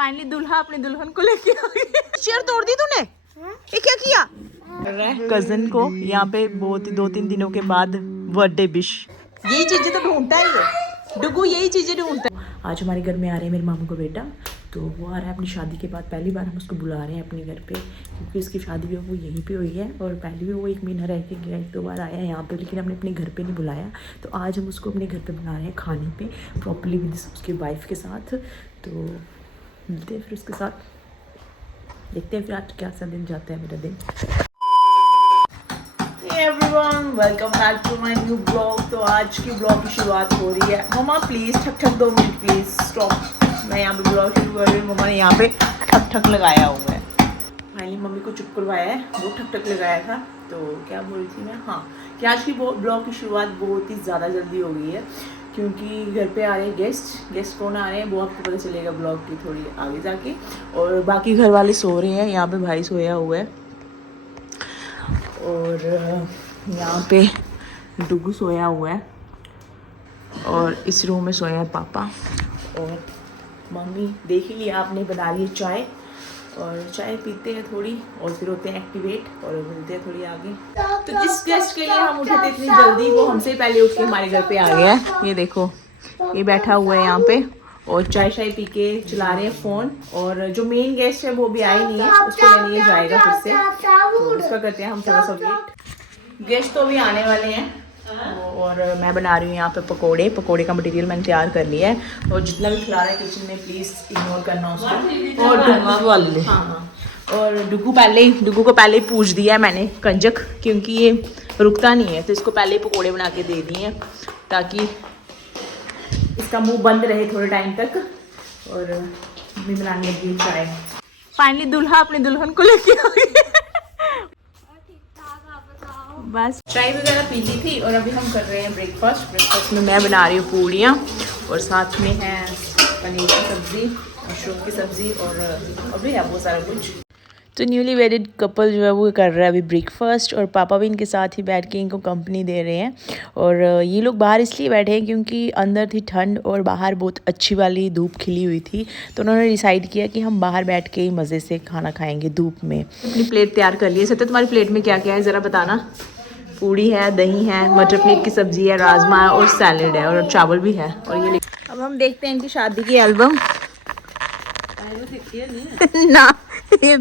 Finally दूल्हा अपनी दुल्हन को लेके आ गया। चेयर तोड़ दी तूने? ये क्या किया? कजन को यहाँ पे बहुत 2-3 दिनों के बाद बर्थडे विश। यही चीजें तो ढूंढता है ये डुगू, यही चीजें ढूंढता है। आज हमारे घर में आ रहे हैं मेरे मामू का बेटा, तो वो आ रहा है अपनी शादी के बाद। पहली बार हम उसको बुला रहे हैं अपने घर पे, क्योंकि उसकी शादी भी वो यहीं पे हुई है और पहले भी वो 1 महीना रह के गया, 1-2 बार आया यहाँ पे, लेकिन हमने अपने घर पे नहीं बुलाया। तो आज हम उसको अपने घर पे बुला रहे हैं खाने पे प्रॉपर्ली विद उसकी वाइफ के साथ। तो मिलते हैं फिर उसके साथ, देखते हैं फिर आज क्या सा दिन जाता है मेरा दिन। Hey everyone, welcome back to my new vlog। तो आज की ब्लॉग की शुरुआत हो रही है। मम्मा प्लीज़ ठक ठक 2 मिनट प्लीज़ स्टॉप। मैं यहाँ पे ब्लॉग शुरू कर रही हूँ, मम्मा ने यहाँ पे ठक ठक लगाया हुआ है। फाइनली मम्मी को चुप करवाया है, वो ठक ठक लगाया था। तो क्या बोल रही थी मैं, हाँ, कि आज की ब्लॉग की शुरुआत बहुत ही ज़्यादा जल्दी हो गई है, क्योंकि घर पे आ रहे हैं गेस्ट कौन आ रहे हैं वो आपको पता चलेगा ब्लॉग की थोड़ी आगे जाके। और बाकी घर वाले सो रहे हैं, यहाँ पे भाई सोया हुआ है और यहाँ पे डुगू सोया हुआ है और इस रूम में सोया है पापा। और मम्मी देख ही लिया आपने, बना ली चाय और चाय पीते हैं थोड़ी और फिर होते हैं एक्टिवेट और मिलते हैं थोड़ी आगे। तो जिस गेस्ट के लिए हम उठे थे इतनी जल्दी, वो हमसे पहले उठ के हमारे घर पे आ गया है। ये देखो, ये बैठा हुआ है यहाँ पे और चाय शाय पी के चला रहे हैं फ़ोन। और जो मेन गेस्ट है वो भी आई नहीं है, उसको लेने जाएगा फिर से, तो उसका करते हैं हम थोड़ा सा वेट। गेस्ट तो अभी आने वाले हैं और मैं बना रही हूँ यहाँ पे पकोड़े का मटेरियल मैंने तैयार कर लिया है। और जितना भी खिला रहा है किचन में प्लीज़ इग्नोर करना उसको। और डुगू को पहले ही पूछ दिया है मैंने कंजक, क्योंकि ये रुकता नहीं है, तो इसको पहले ही पकोड़े बना के दे दिए हैं ताकि इसका मुंह बंद रहे थोड़े टाइम तक। और मैं बनाने लगी चाय। फाइनली दूल्हा अपनी दुल्हन को लेके आ गया। बस चाय वगैरह पी ली थी और अभी हम कर रहे हैं ब्रेकफास्ट में मैं बना रही हूँ पूड़ियाँ और साथ में है पनीर की सब्ज़ी, मशरूम की सब्ज़ी और अभी है बहुत सारा कुछ। तो न्यूली वेडिड कपल जो है वो कर रहा है अभी ब्रेकफास्ट और पापा भी इनके साथ ही बैठ के इनको कंपनी दे रहे हैं। और ये लोग बाहर इसलिए बैठे हैं क्योंकि अंदर थी ठंड और बाहर बहुत अच्छी वाली धूप खिली हुई थी, तो उन्होंने डिसाइड किया कि हम बाहर बैठ के ही मज़े से खाना खाएंगे धूप में। अपनी प्लेट तैयार कर ली है। सत्य तुम्हारी प्लेट में क्या क्या है ज़रा बताना। पूड़ी है, दही है, मटर पनीर की सब्ज़ी है, राजमा है और सैलेड है और चावल भी है। और ये अब हम देखते हैं इनकी शादी की एल्बम ना, ये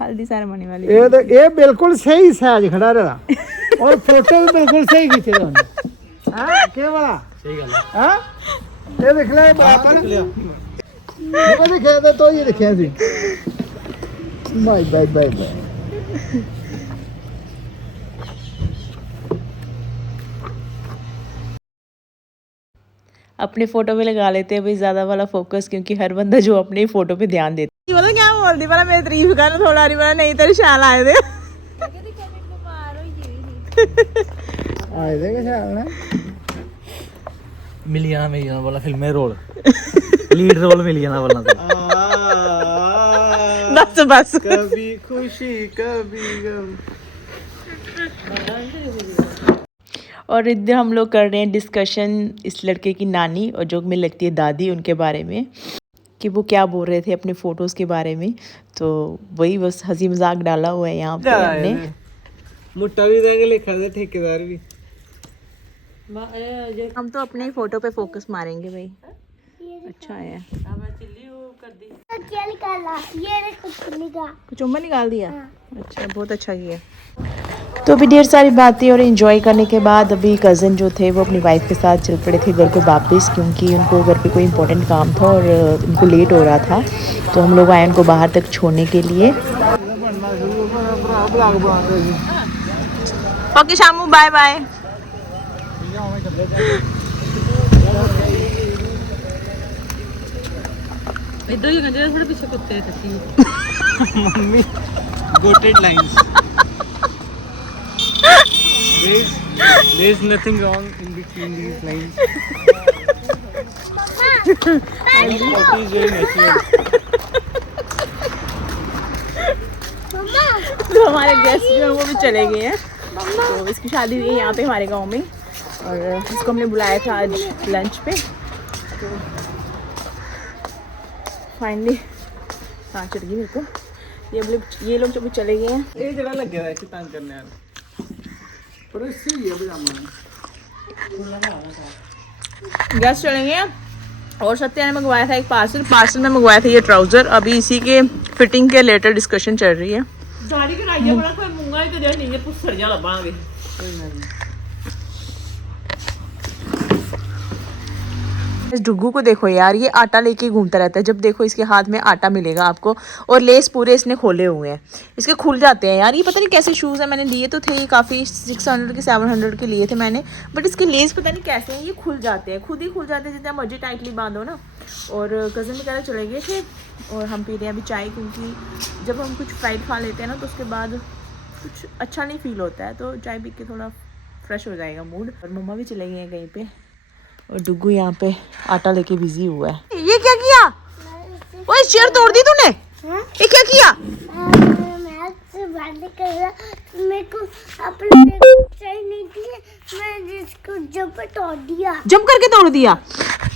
हल्दी सेरेमनी वाली ये बिल्कुल सही साइज खड़ा रहा और फोटो भी बिल्कुल सही खींचे उन्होंने। हां के वाला सही गल है। हां ये देख ले बाप ने वो दिखा दे तो ये दिखा सी बाय अपने फोटो पे लगा लेते हैं भाई ज़्यादा वाला फोकस, क्योंकि हर बंदा जो अपने ही फोटो पे ध्यान देता है। बोलो क्या बोल दी मेरी तारीफ कर थोड़ा नहीं, मेरा नहीं तेरे शाल आए थे आए थे के शाल ना मिल जाना बोला फिल्म में रोल लीड रोल मिल जाना बोला बस कभी खुशी कभी गम। और इधर हम लोग कर रहे हैं डिस्कशन इस लड़के की नानी और जो मुझे लगती है दादी, उनके बारे में कि वो क्या बोल रहे थे अपने फ़ोटोज़ के बारे में। तो वही बस हंसी मजाक डाला हुआ है यहाँ पे हमने। मुट्टा भी देंगे, लिखा दे ठेकेदार भी। हम तो अपने ही फ़ोटो पे फोकस मारेंगे भाई। अच्छा है, कुछ उम्र निकाल दिया। अच्छा, बहुत अच्छा किया। तो अभी ढेर सारी बातें और एंजॉय करने के बाद अभी कज़न जो थे वो अपनी वाइफ के साथ चल पड़े थे घर को वापस, क्योंकि उनको घर पे कोई इंपॉर्टेंट काम था और उनको लेट हो रहा था। तो हम लोग आए उनको बाहर तक छोड़ने के लिए। Okay Shamu, bye bye. इधर ही गंजे थोड़े पीछे कुत्ते हैं मम्मी गोटेड lines. There is nothing wrong in between these lines. It is very natural. तो हमारे गेस्ट जो हैं वो भी चले गए हैं। तो इसकी शादी हुई है यहाँ पे हमारे गांव में और इसको हमने बुलाया था आज लंच पे। तो फाइनली सांस चढ़ गई मेरे को। ये लोग जब चले गए हैं, ये जगह लग गया है कि तंग करने वाला, पर इससे ये पजामा गैस चले गए हैं। और सत्या ने मंगवाया था एक पार्सल में मंगवाया था ये ट्राउजर। अभी इसी के फिटिंग के लेटर डिस्कशन चल रही है। दाढ़ी कराई है, बड़ा कोई मूंगा ही तो दे नहीं है, पुसर जा लबांगे। इस डुग्गू को देखो यार, ये आटा लेके घूमता रहता है। जब देखो इसके हाथ में आटा मिलेगा आपको। और लेस पूरे इसने खोले हुए हैं, इसके खुल जाते हैं यार। ये पता नहीं कैसे शूज़ है, मैंने लिए तो थे ये काफ़ी 600 के 700 के लिए थे मैंने, बट इसके लेस पता नहीं कैसे हैं, ये खुल जाते हैं, खुद ही खुल जाते हैं जितना मर्जी टाइटली बांधो ना। और कज़न वगैरह चले गए थे और हम पी रहे हैं अभी चाय, क्योंकि जब हम कुछ फ्राइड खा लेते हैं ना तो उसके बाद कुछ अच्छा नहीं फील होता है, तो चाय पी के थोड़ा फ्रेश हो जाएगा मूड। और मम्मा भी चले गए हैं कहीं पे और डुग्गू यहाँ पे आटा लेके बिजी हुआ है। ये क्या किया? वो चेयर तोड़ दी तूने? ये क्या किया? जंप करके तोड़ दिया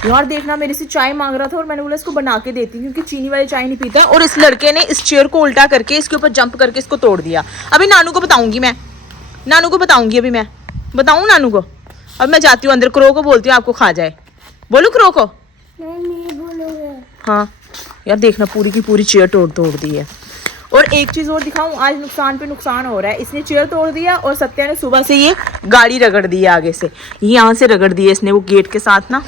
यार। देखना, मेरे से चाय मांग रहा था और मैंने बोला इसको बना के देती, क्योंकि चीनी वाली चाय नहीं पीता। और इस लड़के ने इस चेयर को उल्टा करके इसके ऊपर जंप करके इसको तोड़ दिया। अभी नानू को बताऊंगी मैं, नानू को बताऊंगी। अभी मैं बताऊं नानू को? अब मैं जाती हूँ अंदर, क्रो को बोलती हूँ आपको खा जाए। बोलू क्रो को? नहीं बोलोगे। हाँ यार देखना, पूरी की पूरी चेयर तोड़ दी है। और एक चीज़ और दिखाऊं, आज नुकसान पे नुकसान हो रहा है। इसने चेयर तोड़ दिया और सत्या ने सुबह से ये गाड़ी रगड़ दी है आगे से, यहाँ से रगड़ दी है इसने। वो गेट के साथ ना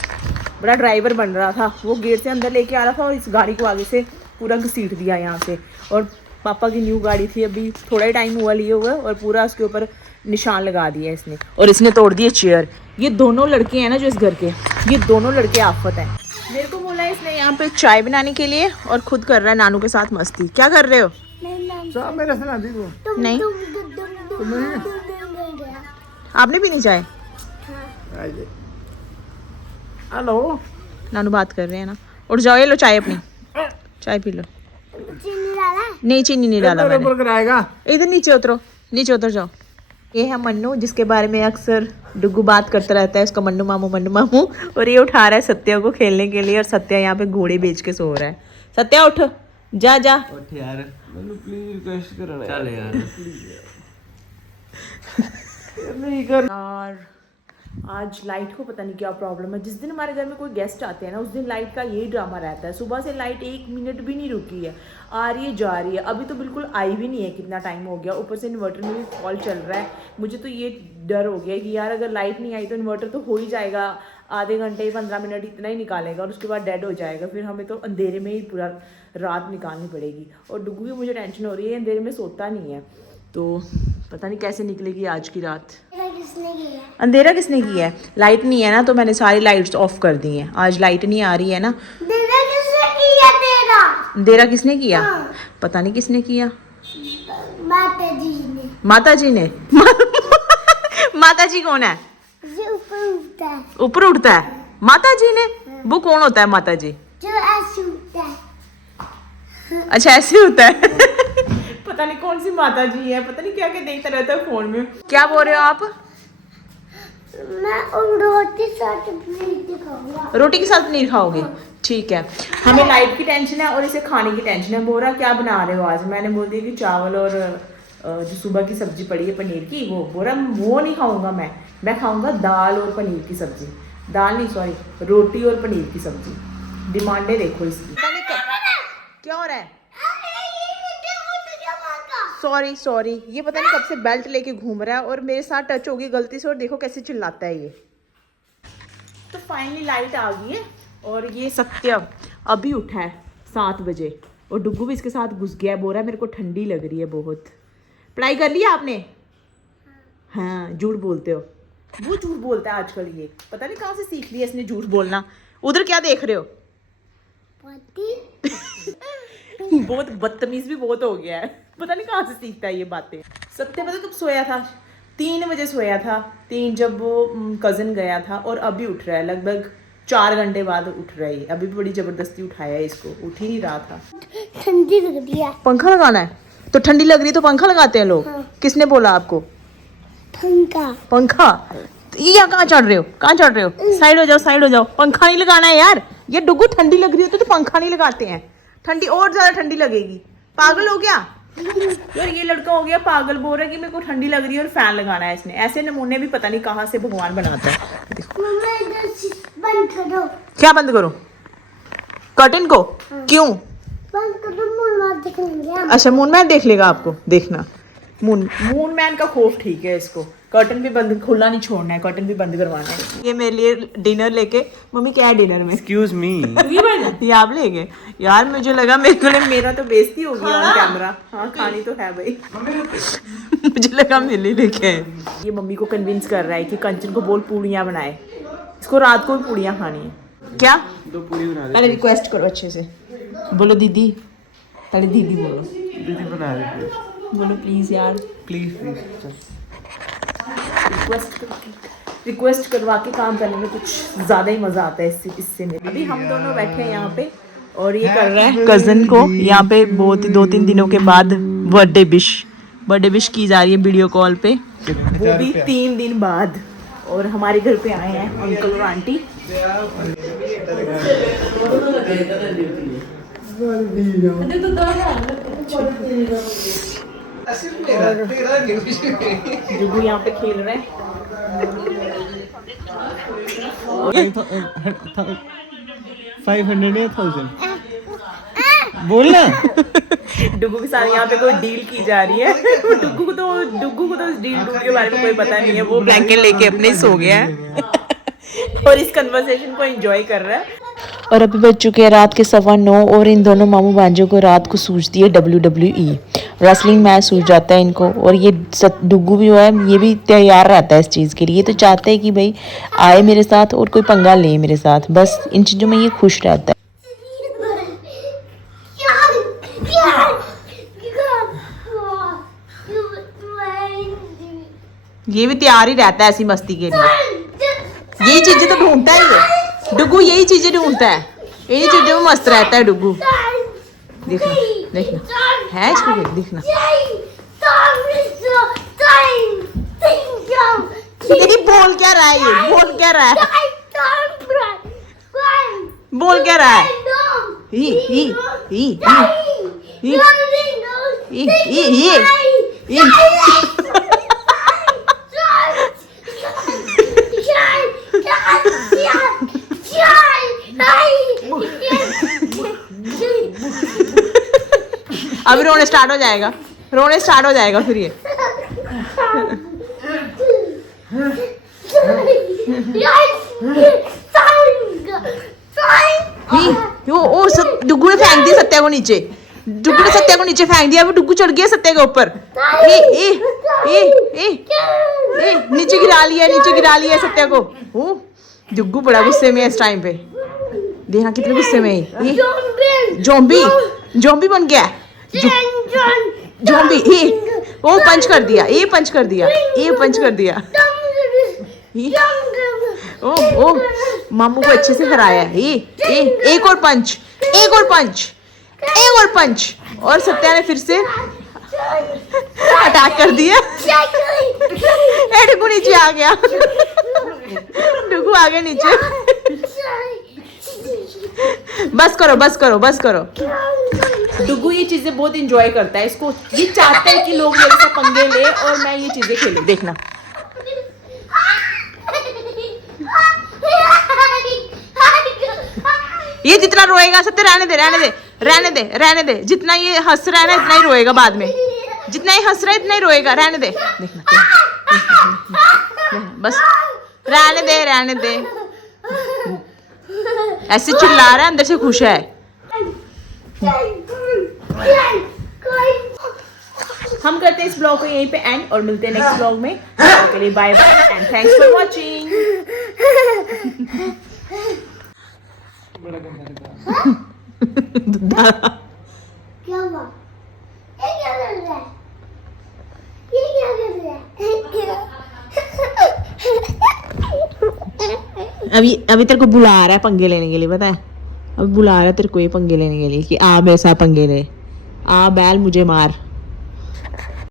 बड़ा ड्राइवर बन रहा था, वो गेट से अंदर लेके आ रहा था और इस गाड़ी को आगे से पूरा घसीट दिया यहाँ से। और पापा की न्यू गाड़ी थी, अभी थोड़ा ही टाइम हुआ लिए हुए, और पूरा उसके ऊपर निशान लगा दिया इसने। और इसने तोड़ दिए चेयर। ये दोनों लड़के हैं ना जो इस घर के, ये दोनों लड़के आफत हैं। मेरे को बोला इसने यहाँ पे चाय बनाने के लिए और खुद कर रहा है नानू के साथ मस्ती। क्या कर रहे हो? सब मेरे से ना दी तू। नहीं आपने पीनी चाय? हेलो, नानू बात कर रहे हैं ना। उठ जाओ, ये लो चाय अपनी, चाय पी लो। नहीं चीनी नहीं डाला मैंने। ऊपर कराएगा। इधर नीचे उतरो, नीचे उतर जाओ। ये है मन्नू, जिसके बारे में अक्सर डुग्गू बात करता रहता है, उसका मन्नू मामू। और ये उठा रहा है सत्या को खेलने के लिए, और सत्या यहाँ पे घोड़े बेच के सो रहा है। सत्या उठ, जा जा। उठ यार, मैंने प्लीज रिक्वेस्ट करना। चल यार नहीं कर यार। आज लाइट को पता नहीं क्या प्रॉब्लम है। जिस दिन हमारे घर में कोई गेस्ट आते हैं ना, उस दिन लाइट का यही ड्रामा रहता है। सुबह से लाइट 1 मिनट भी नहीं रुकी है, आ रही है जा रही है। अभी तो बिल्कुल आई भी नहीं है, कितना टाइम हो गया। ऊपर से इन्वर्टर में भी फॉल चल रहा है। मुझे तो ये डर हो गया कि यार अगर लाइट नहीं आई तो इन्वर्टर तो हो ही जाएगा, आधे घंटे 15 मिनट इतना ही निकालेगा और उसके बाद डेड हो जाएगा। फिर हमें तो अंधेरे में ही पूरा रात निकालनी पड़ेगी। और डुग्गू की मुझे टेंशन हो रही है, अंधेरे में सोता नहीं है, तो पता नहीं कैसे निकलेगी आज की रात। अंधेरा किसने किया है? लाइट नहीं है ना, तो मैंने सारी लाइट्स ऑफ कर दी हैं। आज लाइट नहीं आ रही है ना। अंधेरा किसने किया? पता नहीं किसने किया। माता जी ने। माता जी कौन है? ऊपर उठता है माता जी ने? वो कौन होता है माता जी? जो ऐसे उठता है। अच्छा ऐसे होता है। पता नहीं कौन सी माता जी है, पता नहीं क्या क्या देखता रहता है फोन में। क्या बोल रहे हो आप? मैं रोटी साथ पनीर खाऊंगा। रोटी के साथ पनीर खाओगे? ठीक है। हमें लाइट की टेंशन है और इसे खाने की टेंशन है। बोल रहा क्या बना रहे हो आज? मैंने बोल दिया कि चावल और जो सुबह की सब्जी पड़ी है पनीर की, वो बोल रहा वो नहीं खाऊंगा मैं खाऊंगा दाल और पनीर की सब्जी। दाल नहीं सॉरी, रोटी और पनीर की सब्जी। डिमांडें देखो इसकी। क्या हो रहा है? सॉरी ये पता नहीं कब से बेल्ट लेके घूम रहा है और मेरे साथ टच होगी गलती से, और देखो कैसे चिल्लाता है ये। तो फाइनली लाइट आ गई है और ये सत्य अभी उठा है 7 बजे और डुग्गू भी इसके साथ घुस गया है। बोल रहा है मेरे को ठंडी लग रही है बहुत। पढ़ाई कर लिया आपने? हाँ झूठ बोलते हो। वो झूठ बोलता है आजकल, ये पता नहीं कहाँ से सीख लिया इसने झूठ बोलना। उधर क्या देख रहे हो? बहुत बदतमीज भी बहुत हो गया है, पता नहीं कहाँ से सीखता है ये बातें। सत्य पता कब सोया था? 3 बजे सोया था। 3 जब वो कज़न गया था, और अभी उठ रहा है लगभग 4 घंटे बाद उठ रहा है। अभी भी बड़ी जबरदस्ती उठाया है इसको, उठ ही नहीं रहा था। ठंडी लग रही है। पंखा लगाना है? तो ठंडी लग रही तो पंखा लगाते हैं लोग। हाँ। किसने बोला आपको? पंखा? ये यहाँ कहाँ चढ़ रहे हो? कहाँ चढ़ रहे हो? साइड हो जाओ, साइड हो जाओ। पंखा नहीं लगाना है यार, ये डुग्गू ठंडी लग रही होती तो पंखा नहीं लगाते हैं। ठंडी और ज्यादा ठंडी लगेगी। पागल हो गया यार, ये लड़का हो गया पागल, बोल रहा है कि मेरे को ठंडी लग रही है और फैन लगाना है इसने। ऐसे नमूने भी पता नहीं कहाँ से भगवान बनाता है। देखो मम्मा इधर से बंद करो, क्या बंद करो? कर्टन को? क्यों? बंद करो, मुन्ना दिखेंगे हम। अच्छा मून मैन देख लेगा आपको, देखना। मून मैन का खौफ ठीक है इसको। कर्टन भी बंद, खुला नहीं छोड़ना है, कर्टन भी बंद करवाना है। ये मेरे लिए डिनर लेके, मम्मी क्या है डिनर में? एक्सक्यूज मी, ये आप ले गए यार, मुझे लगा मेरा तो बेइज्जती हो गया ऑन कैमरा। हाँ खानी तो है भाई। मुझे लगा मेरे लिए लेके आए। ये मम्मी को कन्विंस कर रहा है कि कंचन को बोल पूड़ियाँ बनाए, इसको रात को भी पूड़ियाँ खानी है। क्या? 2 पूड़ी बना दे। अरे रिक्वेस्ट करो अच्छे से, बोलो दीदी, पहले दीदी बोलो, दीदी बना दे बोलो प्लीज यार, प्लीज। रिक्वेस्ट करवा के काम करने में कुछ ज्यादा ही मजा आता है इससे में। अभी हम दोनों बैठे हैं यहाँ पे और ये कर रहा है कजन को यहाँ पे बहुत 2-3 दिनों के बाद बर्थडे विश की जा रही है वीडियो कॉल पे, वो भी 3 दिन बाद। और हमारे घर पे आए हैं अंकल और आंटी। जुगू यहाँ पे खेल रहे हैं। 500 या 1000 बोलना। डुगू के साथ यहाँ पे कोई डील की जा रही है। डुगू को तो इस डील के बारे में कोई पता नहीं है, वो ब्लैंकेट लेके अपने सो गया है और इस कन्वर्सेशन को एंजॉय कर रहा है। और अभी बज चुके हैं रात के 9:15 और इन दोनों मामू भांजों को रात को सूझती है WWE रेसलिंग मैच सूझ जाता है इनको। और ये डुगू भी हुआ है, ये भी तैयार रहता है इस चीज़ के लिए। ये तो चाहता है कि भाई आए मेरे साथ और कोई पंगा ले मेरे साथ, बस इन चीज़ों में ये खुश रहता है। ये भी तैयार ही रहता है ऐसी मस्ती के लिए। यही चीजें तो ढूंढता है ये डुगू, यही चीजें ढूंढता है, यही चीजों में मस्त रहता है डुगू। देखना है इसको, देखना। दीदी बोल क्या रहा है ये, बोल क्या रहा है, बोल क्या रहा है? अभी रोने स्टार्ट हो जाएगा फिर ये। ओ सब डुगू ने फेंक दिया सत्या को नीचे, फेंक दिया। वो डुगू चढ़ गया सत्या के ऊपर। नीचे गिरा लिया सत्या को। डुगू बड़ा गुस्से में है इस टाइम पे, देखना कितने गुस्से में है। जोम्बी बन गया, जोम्बी। वो पंच कर दिया। ओ मामू को अच्छे से हराया। एक और पंच। और सत्या ने फिर से अटैक कर दिया। डुगू नीचे आ गया, नीचे। बस करो। डुगू ये चीजें बहुत इंजॉय करता है, इसको ये चाहता है कि लोग मेरे से पंगे ले और मैं ये चीजें खेलूं। देखना ये जितना रोएगा सत्य, रहने दे। जितना ये हंस रहा है ना इतना ही रोएगा बाद में, जितना ही हंस रहा है इतना ही रोएगा। रहने दे, बस रहने दे। ऐसे चिल्ला रहा है, अंदर से खुश है। हम करते हैं इस ब्लॉग को यहीं पे एंड और मिलते हैं नेक्स्ट ब्लॉग में। के लिए bye and thanks for watching. क्या हुआ? ये क्या कर रहा है? अभी तेरे को बुला रहा है पंगे लेने के लिए, पता है? अभी बुला रहा है तेरे को ये पंगे लेने के लिए कि आ मेरे साथ पंगे ले, आ बैल मुझे मार।